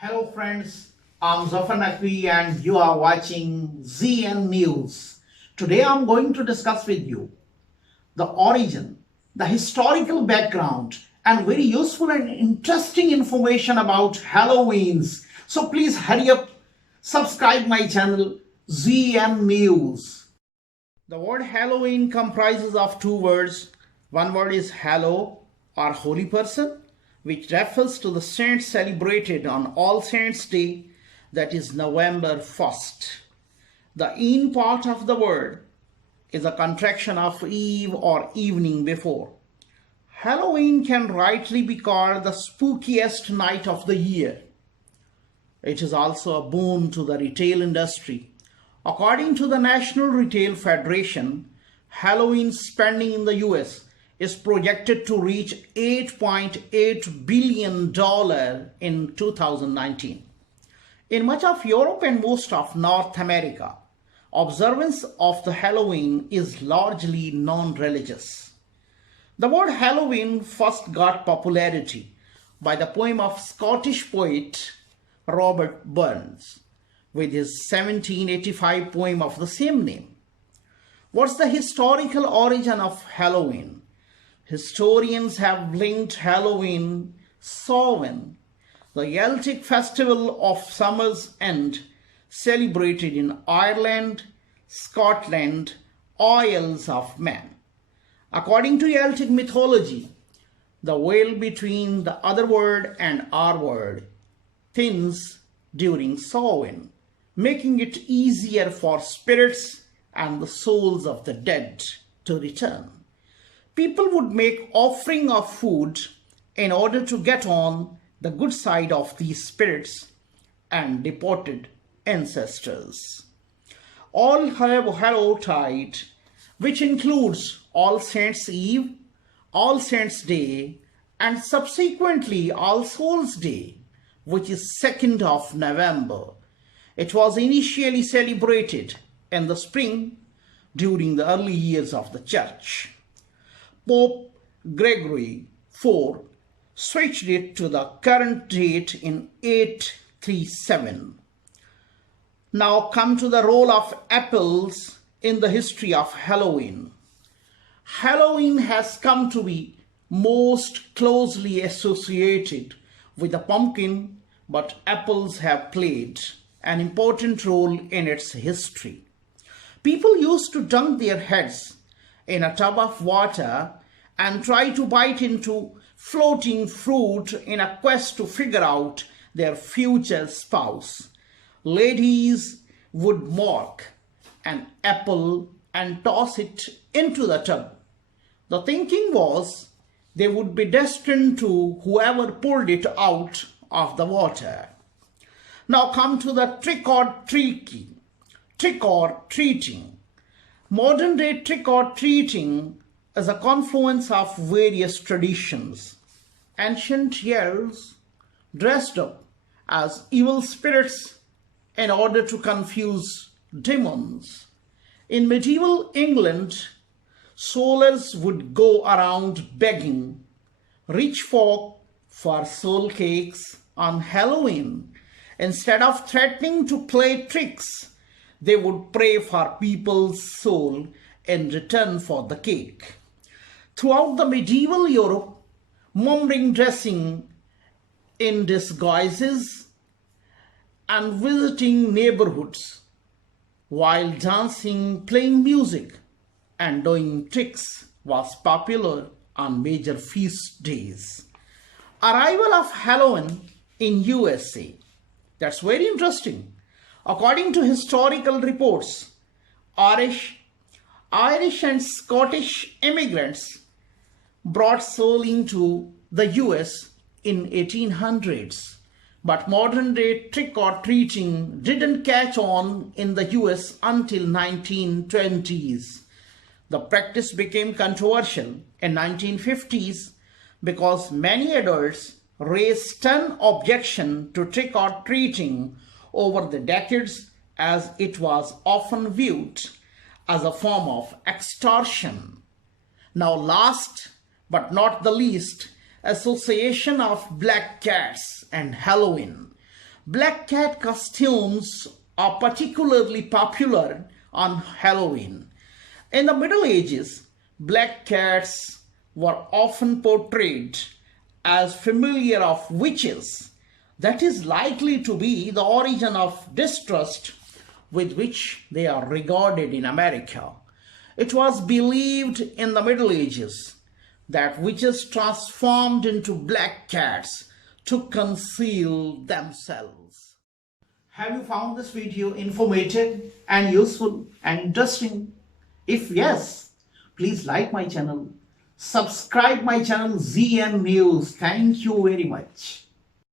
Hello friends, I'm Zafar Naqvi and you are watching ZN News. Today I'm going to discuss with you the origin, the historical background and very useful and interesting information about Halloweens. So please hurry up, subscribe my channel ZN News. The word Halloween comprises of two words. One word is hallow or holy person, which refers to the saints celebrated on All Saints' Day, that is November 1st. The "in" part of the word is a contraction of eve or evening before. Halloween can rightly be called the spookiest night of the year. It is also a boon to the retail industry. According to the National Retail Federation, Halloween spending in the US is projected to reach $8.8 billion in 2019. In much of Europe and most of North America, observance of the Halloween is largely non-religious. The word Halloween first got popularity by the poem of Scottish poet Robert Burns, with his 1785 poem of the same name. What's the historical origin of Halloween? Historians have linked Halloween, Samhain, the Celtic festival of summer's end, celebrated in Ireland, Scotland, Isles of Man. According to Celtic mythology, the veil between the other world and our world thins during Samhain, making it easier for spirits and the souls of the dead to return. People would make offering of food in order to get on the good side of these spirits and departed ancestors. All Hallowtide, which includes All Saints' Eve, All Saints' Day, and subsequently All Souls' Day, which is 2nd of November. It was initially celebrated in the spring during the early years of the church. Pope Gregory IV switched it to the current date in 837. Now come to the role of apples in the history of Halloween. Halloween has come to be most closely associated with the pumpkin, but apples have played an important role in its history. People used to dunk their heads in a tub of water and try to bite into floating fruit in a quest to figure out their future spouse. Ladies would mark an apple and toss it into the tub. The thinking was they would be destined to whoever pulled it out of the water. Now come to the trick or treating. Modern day trick or treating is a confluence of various traditions. Ancient elves dressed up as evil spirits in order to confuse demons. In medieval England, soulless would go around begging rich folk for soul cakes on Halloween. Instead of threatening to play tricks, they would pray for people's soul in return for the cake. Throughout the medieval Europe, mumming dressing in disguises and visiting neighborhoods while dancing, playing music, and doing tricks was popular on major feast days. Arrival of Halloween in USA. That's very interesting. According to historical reports, Irish and Scottish immigrants brought souling to the US in 1800s. But modern day trick or treating didn't catch on in the US until 1920s. The practice became controversial in 1950s because many adults raised stern objection to trick or treating over the decades, as it was often viewed as a form of extortion. Now last but not the least, association of black cats and Halloween. Black cat costumes are particularly popular on Halloween. In the Middle Ages, black cats were often portrayed as familiar of witches. That is likely to be the origin of distrust with which they are regarded in America. It was believed in the Middle Ages that witches transformed into black cats to conceal themselves. Have you found this video informative and useful and interesting? If yes, please like my channel, subscribe my channel ZN News. Thank you very much.